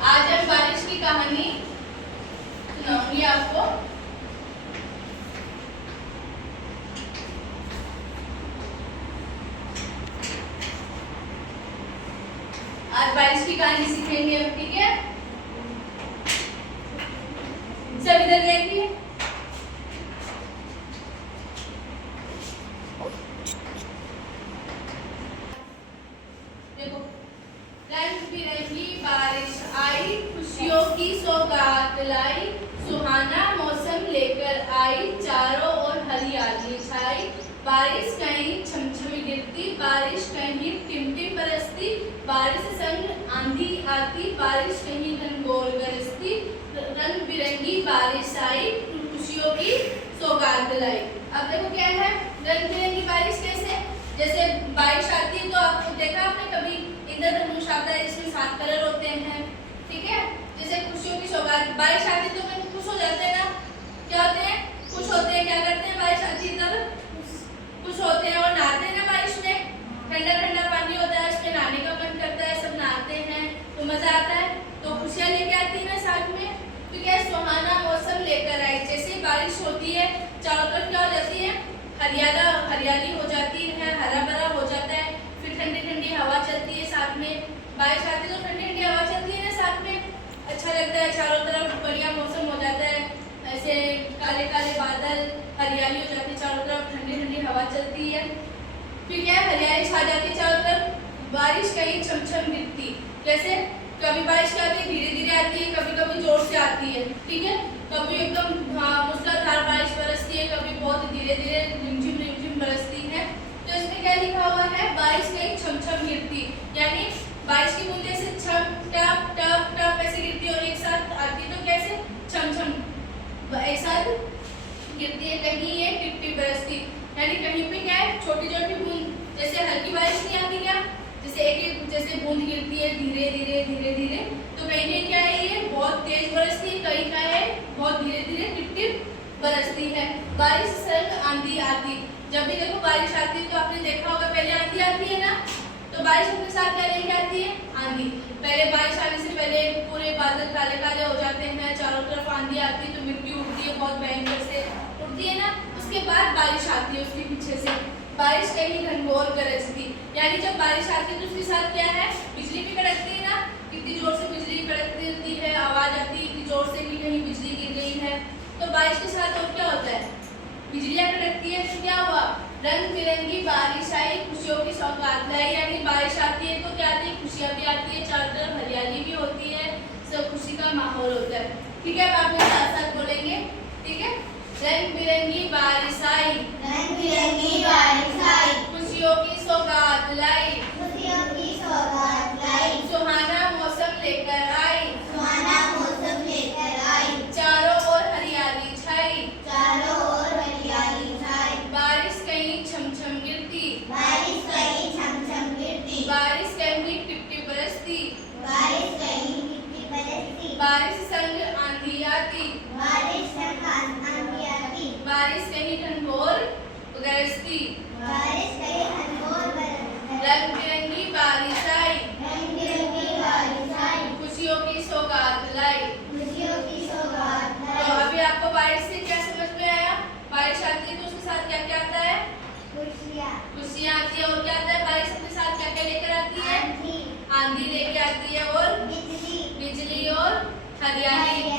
आज हम बारिश की कहानी सुनाऊंगी आपको। आज बारिश की कहानी सीखेंगे हम, ठीक है? सब इधर देखिए। देखो, रंग बिरंगी बारिश आई, खुशियों की सौगात लाई, सुहाना मौसम लेकर आई, चारों ओर हरियाली छाई। बारिश कहीं छमछम गिरती, बारिश कहीं टिमटिम बरसती, बारिश संग आंधी आती, बारिश कहीं घनघोर गरजती। रंग बिरंगी बारिश आई, खुशियों की सौगात लाई। अब देखो क्या है रंग बिरंगी बारिश कैसे? जैसे बारिश आती है तो आपको देखा आपने कभी इंद्रधनुष आता है जिसमें 7 कलर होते हैं, ठीक है? जैसे खुशियों की सौगात, बारिश आती है तो हम खुश हो जाते हैं ना? क्या होते हैं? खुश होते हैं। क्या करते हैं? बारिश आती है तब खुश होते हैं और नहाते हैं ना बारिश में। ठंडा ठंडा पानी होता है, उसमें नहाने का मन करता है, सब नहाते हैं तो मजा आता है। तो खुशियाँ लेके आती है ना साथ में। तो क्या सुहाना मौसम लेकर आई, जैसे बारिश होती है चारों तरफ क्या हो जाती है? हरियाली हो जाती है, हरा भरा हो जाता है। फिर ठंडी ठंडी हवा चलती है साथ में। बारिश आती है तो ठंडी ठंडी हवा चलती है ना साथ में, अच्छा लगता है। चारों तरफ बढ़िया मौसम हो जाता है, ऐसे काले काले बादल, हरियाली हो जाती है चारों तरफ, ठंडी ठंडी हवा चलती है। फिर क्या है? हरियाली छा जाती है चारों तरफ। बारिश कहीं छमछम गिरती, कैसे? कभी बारिश क्या आती है? धीरे धीरे आती है, कभी कभी जोर से आती है, ठीक है? कभी एकदम मूसलाधार बारिश बरसती है, कभी बहुत धीरे धीरे रिमझिम बरसती है। तो इसमें क्या लिखा हुआ है? बारिश कहीं छमछम गिरती, यानी बारिश की बूंदें से छम टप टप टप ऐसे गिरती है और एक साथ आती है तो कैसे? छमछम एक साथ गिरती है। कहीं ये टिप टिप बरसती, यानी कहीं पे क्या है? छोटी छोटी बूंद, जैसे हल्की बारिश नहीं आती क्या? जैसे एक जैसे बूंद गिरती है धीरे धीरे धीरे धीरे, तो कहीं कहीं क्या है? ये बहुत तेज बरसती है, कहीं क्या है? बहुत धीरे धीरे टिप टिप बरसती है। बारिश संग आंधी आती, जब भी देखो बारिश आती है तो आपने देखा होगा पहले आंधी आती है ना, तो बारिश अपने साथ क्या लेके आती है? आंधी। पहले बारिश आने से पहले पूरे बादल काले काले हो जाते हैं, चारों तरफ आंधी आती है तो मिट्टी उड़ती है, बहुत भयंकर से उड़ती है ना। उसके बाद बारिश आती है उसके पीछे से, बारिश कहीं घनघोर गरजती, यानी जब बारिश आती है तो उसके साथ क्या है? बिजली भी कड़कती है ना, कितनी जोर से बिजली कड़कती है, आवाज आती है इतनी जोर से कि कहीं बिजली गिर गई है। तो बारिश के साथ और क्या होता है? बिजलियां कड़कती है। तो क्या हुआ? रंग बिरंगी बारिश आई, खुशियों की सौगात लाई, यानी बारिश आती है तो क्या आती है? खुशियां भी आती है, चारों तरफ हरियाली भी होती है, सब खुशी का माहौल होता है, ठीक है? अब आप मेरे साथ साथ बोलेंगे, ठीक है? रंग बिरंगी बारिश आई, रंग बिरंगी बारिश आई, खुशियों की सौगात लाई, खुशियों की सौगात लाई, सुहाना मौसम लेकर आई, सुहाना मौसम लेकर आई, चारों ओर हरियाली छाई, चारों ओर हरियाली छाई। बारिश कहीं छमछम गिरती, बारिश कहीं छमछम गिरती, बारिश कहीं टिप टिप बरसती, बारिश कहीं टिप बरसती, बारिश संग आंधी आती, बारिश संग आंधी आती, बारिश कहीं घनघोर गरजती। बारिश कहीं घनघोर बरसती। रंग बिरंगी बारिश आई, रंग बिरंगी बारिश आई, खुशियों की सौगात लाई। खुशियों की सौगात तो लाई। अभी आपको बारिश से क्या समझ में आया? बारिश आती है तो उसके साथ क्या क्या आता है? खुशियाँ, खुशियाँ आती है। और क्या आता है? बारिश अपने साथ क्या क्या लेकर आती है? आंधी, आंधी लेके आती है और बिजली, बिजली और हरियाली